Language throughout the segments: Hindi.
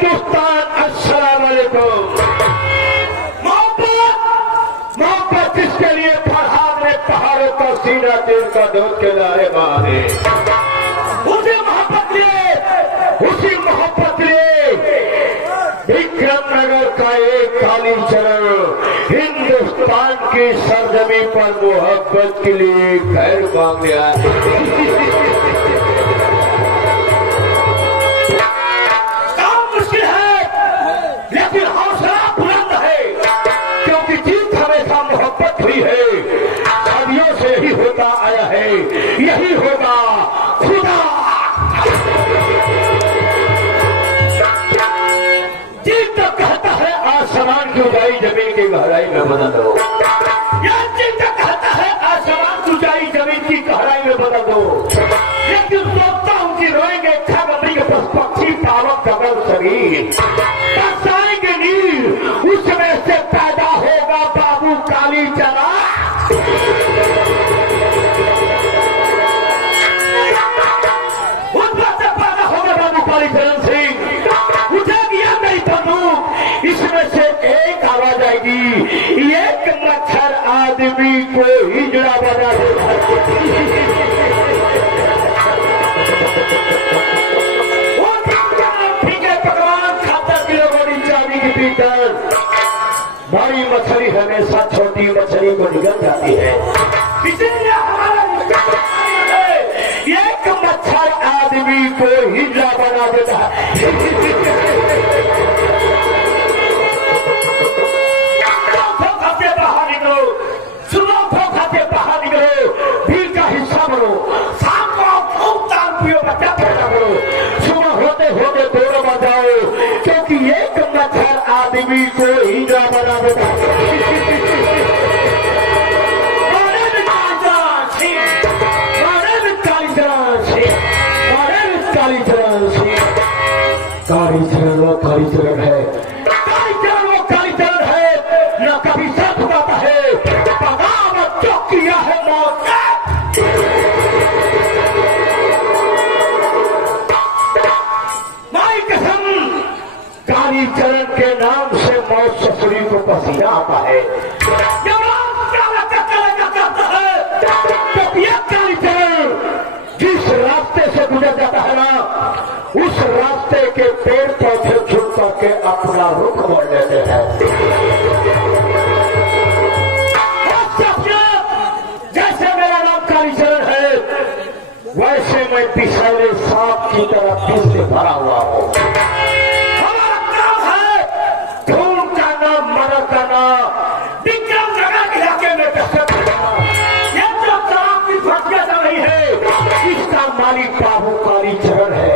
हिंदुस्तान अस्सलाम वालेकुम। मोहब्बत जिसके लिए फरहाद ने पहाड़ों का सीना तेल का दूध के लारे मारे, उसी मोहब्बत लिए विक्रमनगर का एक कालीचरण हिंदुस्तान की सरजमी पर मोहब्बत के लिए खैर मांग गया। काम मुश्किल है लेकिन हौसला बुलंद है, क्योंकि जीत हमेशा मोहब्बत हुई है, सदियों से ही होता आया है, यही होगा खुदा। जीत तो कहता है आसमान की ऊंचाई जमीन की गहराई में बदल दो, जीत तो कहता है आसमान की ऊंचाई जमीन की गहराई में बदल दो, लेकिन सोचता हूं कि रोएंगे खगबरी के पक्षी पावक कमल शरीर बरसाएंगे नीर, उसमें से पैदा होगा बाबू कालीचरण। उसमें से पैदा होगा बाबू कालीचरण सिंह, उठा दिया गई बंदूक, इसमें से एक आवाज आएगी, एक मच्छर आदमी को हिजड़ा बना देगा। बड़ी मछली हमेशा छोटी मछली को निगल जाती है, इसलिए हमारा है एक मच्छर आदमी को हिजड़ा बना देता है। बाहर निकलो, सुबह खाते बाहर निकलो, भीड़ का हिस्सा बनो, शाम को खूब दान पियो, बच्चा पैदा करो, सुबह होते होते दौड़ बजाओ, क्योंकि एक मच्छर आदमी को हिजड़ा बना देता है। कालीचरण वो कालीचरण है, कालीचरण वो कालीचरण है, न कभी साथ पाता है, बगावत जो किया है मौत माई कसम, कालीचरण के नाम से मौत ससुरी को पसीना आता है। कालीचरण जिस रास्ते से गुजर जाता है ना, उस रास्ते के पेड़ पौधे झुक करके अपना रुख मोड़ लेते हैं। जैसे मेरा नाम कालीचरण है, वैसे मैं पिछले सांप की तरह दिल से भरा हुआ हूँ। हमारा काम है ढूंढ करना, मदद करना, विक्रमनगर इलाके में दस्तक देना। ये जो काम की भटका जा रही है, इसका मालिक बाबू कालीचरण है।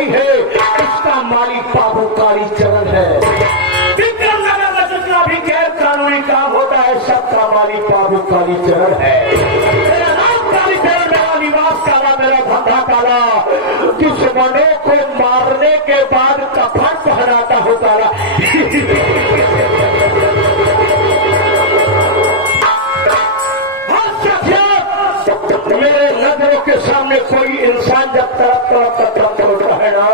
है इसका मालिक बाबू कालीचरण है। विक्रमनगर में जितना भी गैर कानूनी काम होता है, सबका मालिक बाबू कालीचरण है। मेरा नाम कालीचरण, मेरा निवास काला, मेरा धंधा काला, दुश्मनों को मारने के बाद कफन पहनाता हूँ काला। मेरे नजरों के सामने कोई इंसान जब तरफ होता है ना,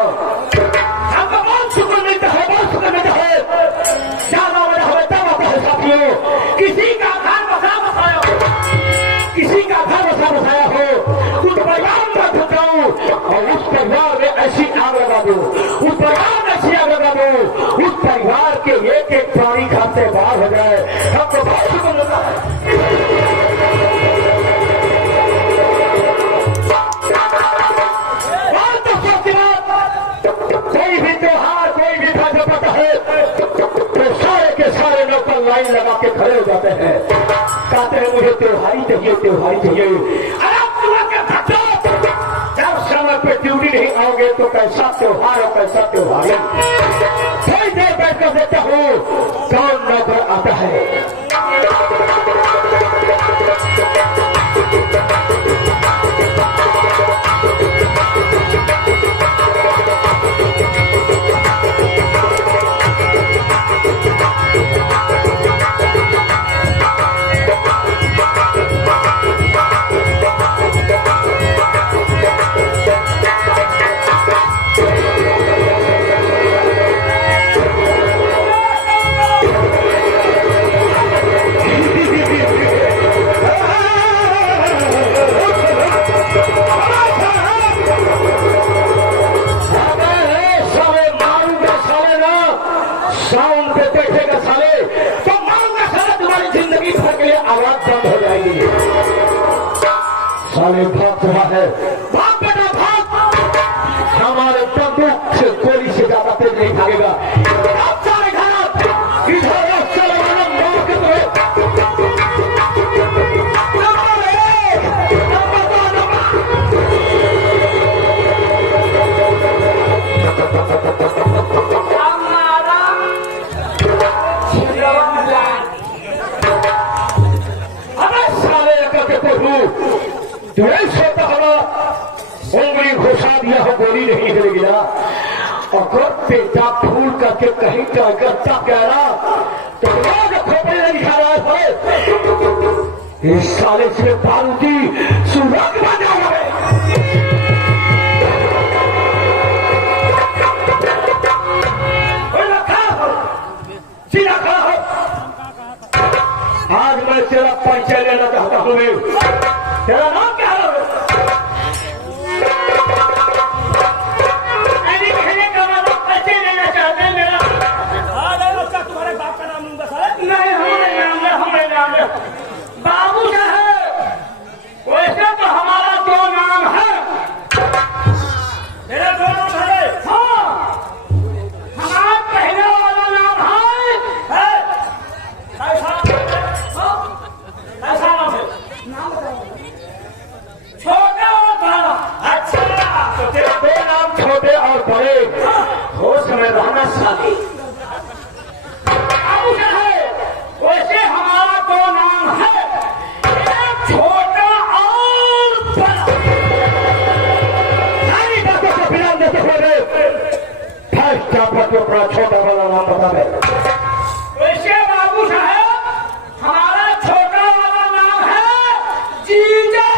हमको बहुत सुकून मिलता है, बहुत सुकून मिलता है। जाना वाला हमें तब आता है साथियों, किसी का घर बसाया हो, उस परिवार में घुसाऊं और उस परिवार में ऐसी आग लगा दो, उस परिवार में ऐसी आग लगा दो, उस परिवार के एक एक प्राणी खाते बाहर हो जाए, हमको बहुत सुकून मिलता है। कोई भी त्योहार, कोई भी फैसला पता है तो सारे के सारे लोग लाइन लगा के खड़े हो जाते हैं, कहते हैं मुझे त्योहारी चाहिए, त्योहारी चाहिए। जब समय पे ड्यूटी नहीं आओगे तो कैसा त्योहार और कैसा त्योहारी। थोड़ी देर बैठ कर देखता हूँ कौन नौकर आता है। साले भाग रहा है, भाग बेटा भाग, हमारे बंदूक से गोली से ज्यादा तेज नहीं भागेगा। अब सारे घर इधर चलो मार के उंगली घुसा दिया हो, गोली नहीं गिर गया। अगर पेटा फूल करके कहीं करता गहरा तो लोग खोपड़े नहीं खा रहा है। इस साले से बारूदी सुरंग बना हुए आज मैं तेरा परिचय लेना चाहता हूँ। तेरा नाम क्या है? बाबू साहब, वैसे तो हमारा दो नाम है। मेरा दो नाम है? हाँ, हमारा पहले वाला नाम है? ऐसा नाम है? छोटा और बड़ा। अच्छा, तो तेरे दो नाम छोटे और बड़े। होश में रहना साथी। बाबू साहब, वैसे हमारा दो नाम है, एक छोटा और बड़ा। सारी बातों को विराम देते हुए फर्स्ट चापा के ऊपर छोटा वाला नाम बता दे। वैसे बाबू साहब, हमारा छोटा वाला नाम है जीजा।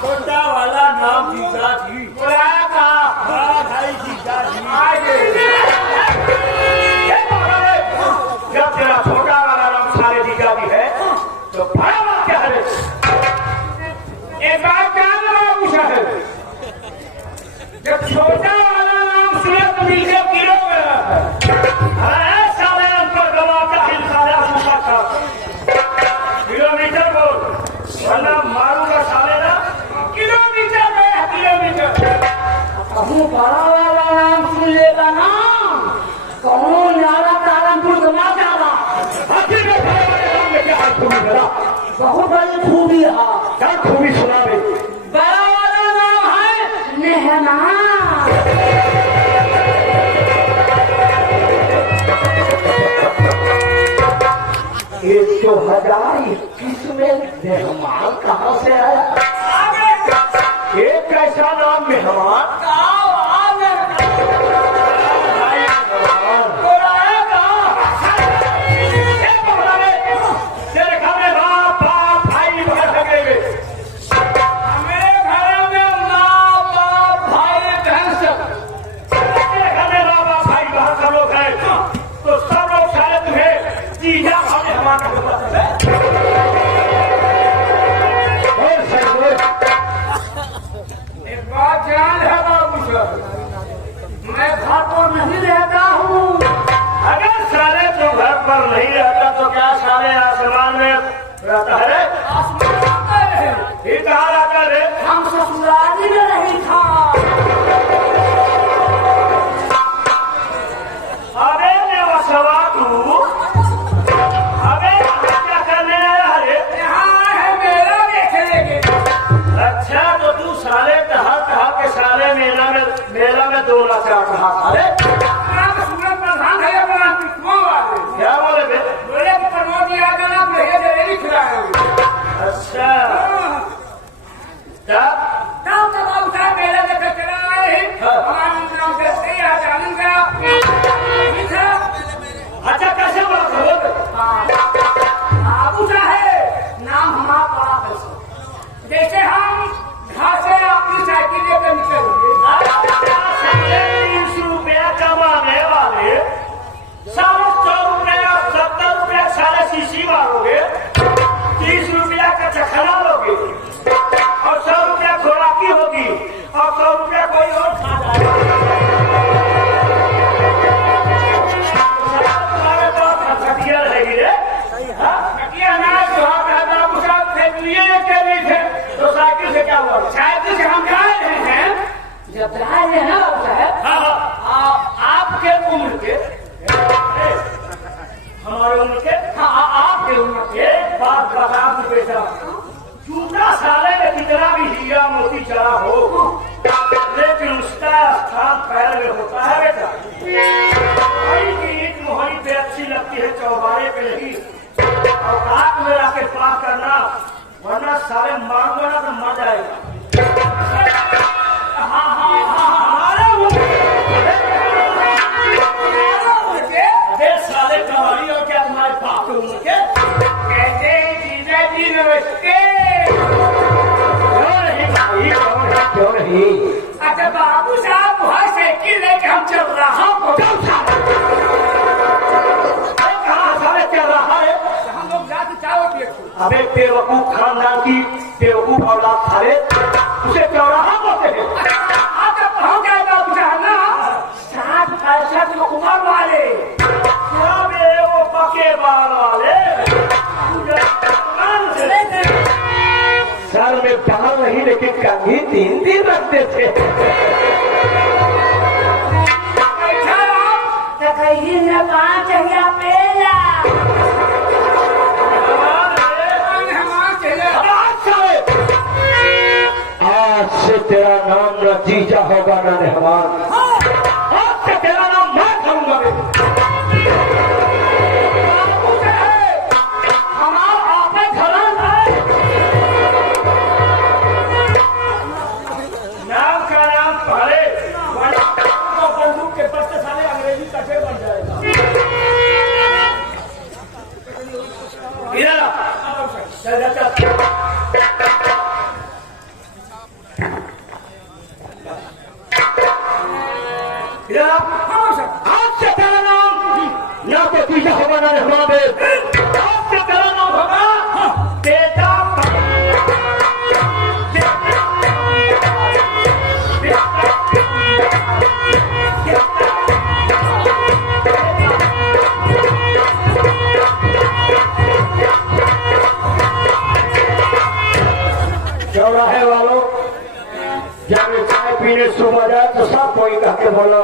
छोटा वाला नाम जीजा जी। जब तेरा छोटा वाला नाम सारे जीजा जी है तो बड़ा बात क्या है? एक बात जान लो बाबू साहब, जब छोटा वाला नाम सुने तो नीचे गिरोगे। अरे सारे नाम पर गवाता है सारा किलोमीटर बोल, वरना मारूंगा साले ना। किलोमीटर में किलोमीटर। कहूँ बड़ा वाला नाम सुन लेगा ना, कहूँ नारा तारनपुर घुमा जाना। बहुत बड़ी खूबी है। क्या खूबी सुना दे? बड़ा वाला नाम है नेहना। एक 2021 में मेहमान कहाँ से आया? एक कैसा नाम मेहमान? तेरे घर में बाप बाप भाई बहन लगे हुए। हमारे घर में माँ बाप भाई बहन सब। तेरे घर में बाप बाप भाई बहन सब लोग हैं तो सब लोग शायद तुम्हें जीजा और मेहमान का पता है। एक बात ध्यान है बाबू साहब, मैं घर पर नहीं रहता हूँ। अगर साले तो घर पर नहीं रहता तो क्या साले आसमान में रहता है? आसमान में ये कहाँ रहता है? हम ससुराली में नहीं था। अरे नेवसवा तू, अबे क्या करने आया है? यहाँ है मेला देखने के। अच्छा, तो तू साले कहा के साले मेला में दो नचा कहा साले? सूरत प्रधान है अपना वाले। क्या बोले बे? बोले प्रमोद यादव ना मेरे खिलाए। अच्छा, तब बाबू साहब मेला से हम जा रहे हैं, जब जा रहे हैं ना आपके उम्र के, हमारे उम्र के, आपके उम्र के बात बता बेटा, जूता साले में कितना भी हीरा मोती चढ़ा हो, लेकिन उसका स्थान पैर में होता है बेटा। मोहरी की ईट मोहरी पे अच्छी लगती है, चौबारे पे नहीं। और आग में आके पार करना, वरना साले मारूंगा ना तो मर जाएगा। साले कमारी और क्या तुम्हारे बाप के उम्र के कैसे जीजा जी नमस्ते। क्यों नहीं? अच्छा बाबू साहब वहाँ साइकिल लेके हम चल रहा हूँ, कहाँ साले चल रहा है? हम लोग जाके चावल पिए। अबे बेवकूफ खानदान की बेवकूफ औलाद साले, उसे चौराहा बोलते हैं। पहुँच जाएगा ना 60-65 उम्र वाले, वो पके बाल वाले, सर में बाल नहीं लेकिन कंघी 3 रखते थे। कहीं न 5,000 पेला आज से तेरा नाम न जीजा होगा न रहमान, आज से तेरा नाम मैं करूंगा। हमारा आपने घरान है, नाम का नाम पहले तो बंदूक के बस्ते साले अंग्रेजी कटे बन जाएगा। चल आज से तेरा नाम ना तो जीजा होगा ना रहमान दे, आज से तेरा नाम होगा बेटा। चौराहे वालों जब चाय पीने सुबह जाए तो सब कोई कह के बोला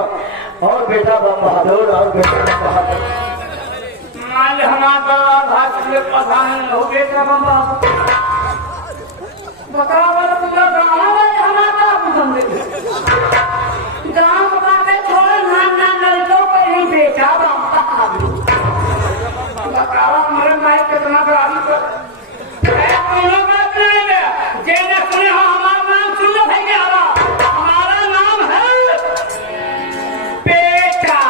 और बेटा बम बहादुर, और बेटा बम बहादुर। मान हमारा भाषण प्रधान हो बेटा बम बहादुर बताओ गाँव में थोड़े लड़कों को ही बेटा बम बहादुर बताओ। हमारे माई कितना खराबी कर सुने हो, हमारा नाम सुन लो भाई, हमारा नाम है बेटा,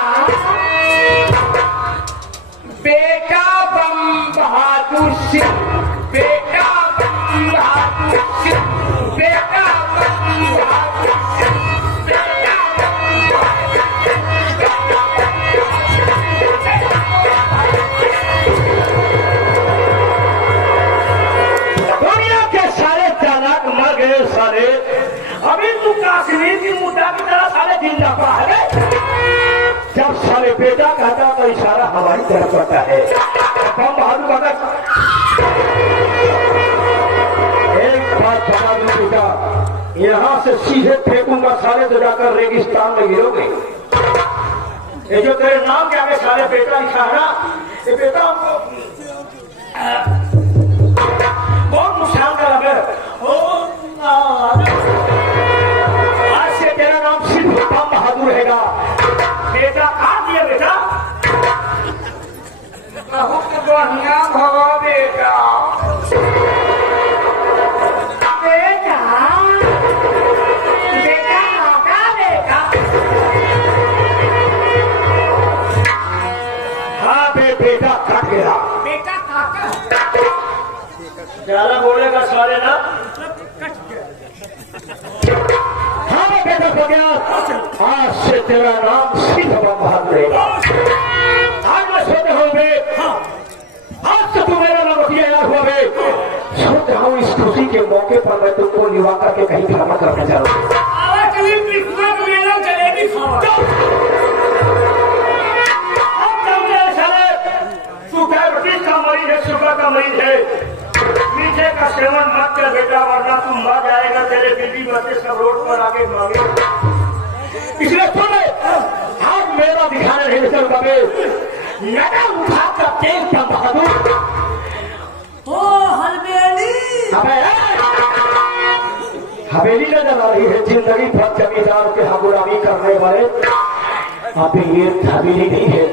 बेटा बम बहादुर सिंह, बेटा बम बहादुर सिंह, बेटा बम बहादुर सिंह, बेटा दुनिया के सारे चालाक मर गए साले, अभी तू काश्मीर की मुद्दा की तरह साले जिंदा पड़ा है। जब साले बेटा कहता तो इशारा हमारी तरफ होता है। बम बहादुर अगर एक बात बता दूं बेटा, यहाँ से सीधे फेंकूंगा साले तो जाकर रेगिस्तान में गिरोगे। ये जो तेरे नाम के आगे साले बेटा लिखा है ना, ये बेटा बहुत नुकसान का लगे। आज से तेरा नाम सिर्फ बम बहादुर रहेगा। बेटा कहा दिया बेटा, बहुत बढ़िया भगो बेटा, बेटा बेटा काका बेटा। हाँ बेटा कट गया, बेटा काका ज्यादा बोलेगा साले ना। हाँ बेटा हो गया, आज से तेरा नाम सिर्फ बम बहादुर रहेगा। आज मैं सोते हूँ बे, आज से तू मेरा नाम याद हुआ बे। सोच रहा हूँ इस खुशी के मौके पर मैं तुमको निवा करके कहीं भ्रमण करना चाहूँ। तू डायबिटीज का मरीज है, शुगर का मरीज है, शीशे का सेवन मत कर बेटा, वरना तुम मर जाएगा। तेरे दिल्ली बच्चे सब रोड पर आके मांगे। इसलिए सुन ले, आज मेरा दिखाने नहीं चलूंगा। नगर उठाकर तेल का बहादुर ओ हलवेली हवेली नजर आ रही है। जिंदगी भर जमींदार के हम गुलामी करने वाले अभी ये हवेली नहीं है।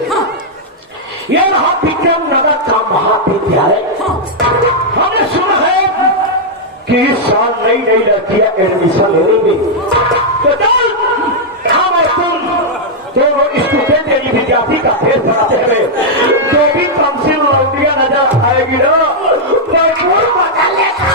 ये महाविक्रम नगर का महाविद्यालय। हमने सुना है कि इस साल नई नई लड़कियां एडमिशन ले लेंगी। तो चल हम और तुम दोनों स्टूडेंट यानी विद्यार्थी का फेर बनाते हुए जो भी काउंसिल लड़कियां नजर आएगी ना भरपूर मजा लेगा।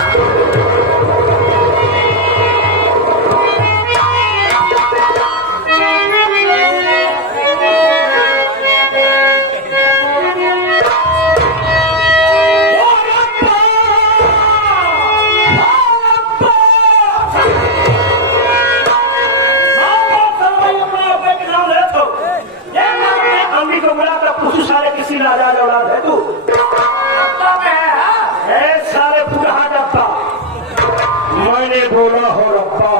राजा औलाद है तू सारे फुटहा डब्बा। मैंने बोला हो रब्बा।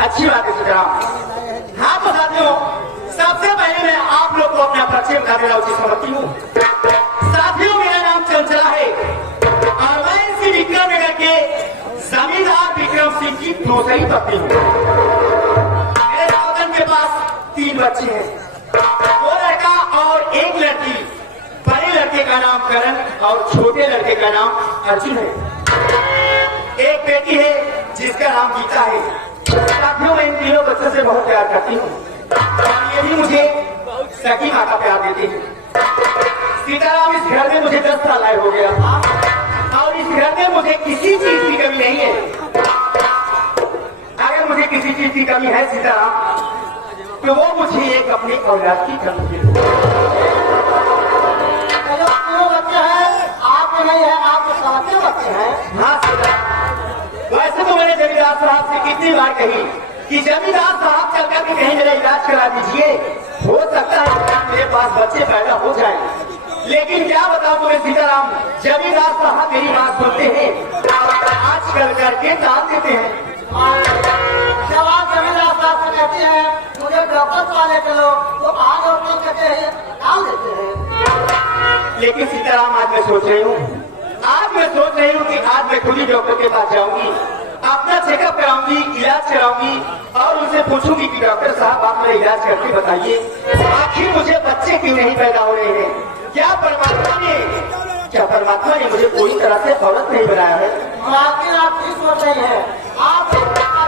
अच्छी बात है सुधरा। हाँ तो साथियों, सबसे पहले मैं आप लोग को अपना परिचय बता देना उचित समझती हूँ। साथियों, मेरा नाम चंचला है और मैं इसी विक्रम नगर के जमींदार विक्रम सिंह की दूसरी पत्नी हूँ। मेरे सौतन के पास 3 बच्चे हैं, 2 लड़का और 1 लड़की। बड़े लड़के का नाम करण और छोटे लड़के का नाम अर्जुन है। एक बेटी है जिसका नाम गीता है। साथियों, मैं इन तीनों बच्चों से बहुत प्यार करती हूँ और ये भी मुझे सगी माँ का प्यार देते हैं। सीताराम, इस घर में मुझे 10 साल आए हो गया और इस घर में मुझे किसी चीज की कमी नहीं है। अगर मुझे किसी चीज की कमी है सीताराम, तो वो मुझे एक अपनी औलाद की कमी है। बच्चे हैं आपके नहीं है, आपके साथ बच्चे हैं। हाँ सीताराम, वैसे तो मैंने जमींदार साहब से कितनी बार कही कि जमींदार साहब चलकर के कहीं मेरा इलाज करा दीजिए, हो सकता है मेरे पास बच्चे पैदा हो जाए। लेकिन क्या बताऊं तुम्हें सीताराम, जमींदार साहब मेरी बात सुनते हैं आजकल करके टाल देते हैं। जब आप जमींदार साहब से कहते हैं मुझे डॉक्टर वाले चलो, तो आज और कहते हैं टाल देते हैं। लेकिन सीताराम, आज मैं सोच रही हूँ कि आज मैं खुद ही डॉक्टर के पास जाऊंगी, अपना चेकअप कराऊंगी, इलाज कराऊंगी और उनसे पूछूंगी कि डॉक्टर साहब आप मेरा इलाज करके बताइए, आखिर मुझे बच्चे क्यों नहीं पैदा हो रहे हैं? क्या परमात्मा ने मुझे कोई तरह से औरत नहीं बनाया है? आखिर आप ठीक सोच रही है। आप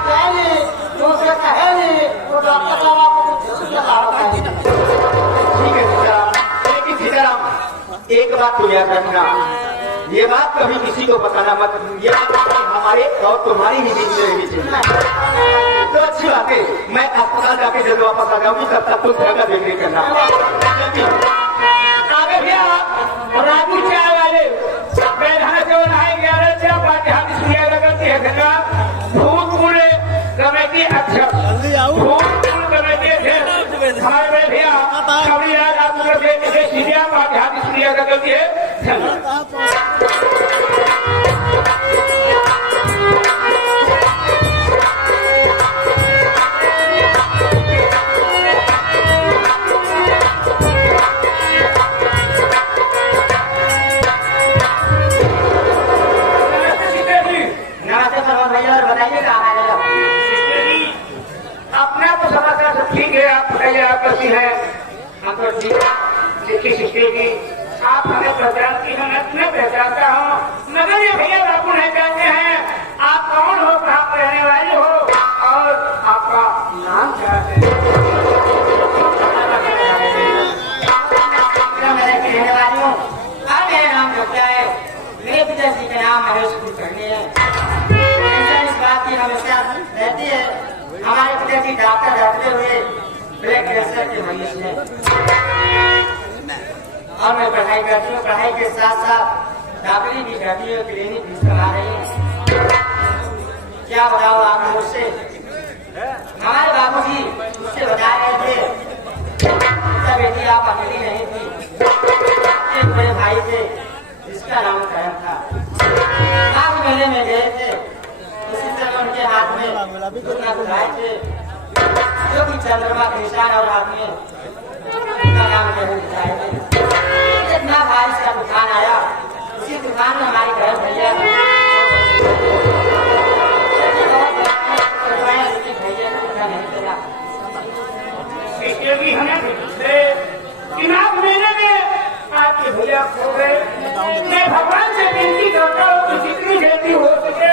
जाएंगे दूसरे कहेंगे तो डॉक्टर साहब आपको जरूर लगा रहा है। ठीक है सीताराम, लेकिन सीताराम एक बात तो याद रखना, ये बात कभी किसी को बताना मत। ये बात हमारे और तुम्हारी ही बीच में रहनी चाहिए। तो अच्छी बात है, मैं अस्पताल जाके जल्द वापस आ जाऊंगी, तब तक तुम घर का देखने करना। आगे भैया राजू चाय वाले बैधाना केवल आए 11 से पाठ्याधीश किया करती है धन्यवाद। भूतपूर्व कमेटी अध्यक्ष भूतपूर्व कमेटी अध्यक्ष हमारे बड़े भैया कबरी राज आपको से सीनियर पाठ्याधीश किया करती है धन्यवाद। अपना तो समझना सब ठीक है, आप बताइए आप कैसी है? हम तो देखिए सिस्टर जी, आप हमें पहचानती हैं, मैं पहचानता हूँ, मगर ये भैया बाबू नहीं जानते हैं आप कौन हो, कहाँ पर रहने वाले हो और आपका नाम क्या है? मैं रहने वाली हूँ। मेरा नाम क्या है? मेरे पिताजी का नाम महेश कुलकर्णी है। इस बात की हमेशा रहती है, हमारे पिताजी डॉक्टर रहते हुए ब्लड प्रेशर के मरीज हैं और मैं पढ़ाई करती हूँ। पढ़ाई के साथ साथ नौकरी भी करती हूँ, क्लिनिक भी चला रही हूँ। क्या बताओ आप मुझसे, हमारे बाबूजी मुझसे बता रहे थे तब बेटी आप अकेली नहीं थी, एक बड़े भाई थे जिसका नाम करण था। आप मेले में गए थे, उसी समय उनके हाथ में दुनिया बुलाए थे जो कि चंद्रमा के निशान और हाथ में उनका नाम जरूर दिखाए थे। जितना बारिश का तूफान आया, उसी तूफान में हमारी बहन भैया भैया को पता नहीं चला। इसलिए भी हमें दिमाग मेले में आपके भैया खो गए। मैं भगवान से विनती करता हूँ कि जितनी जल्दी हो सके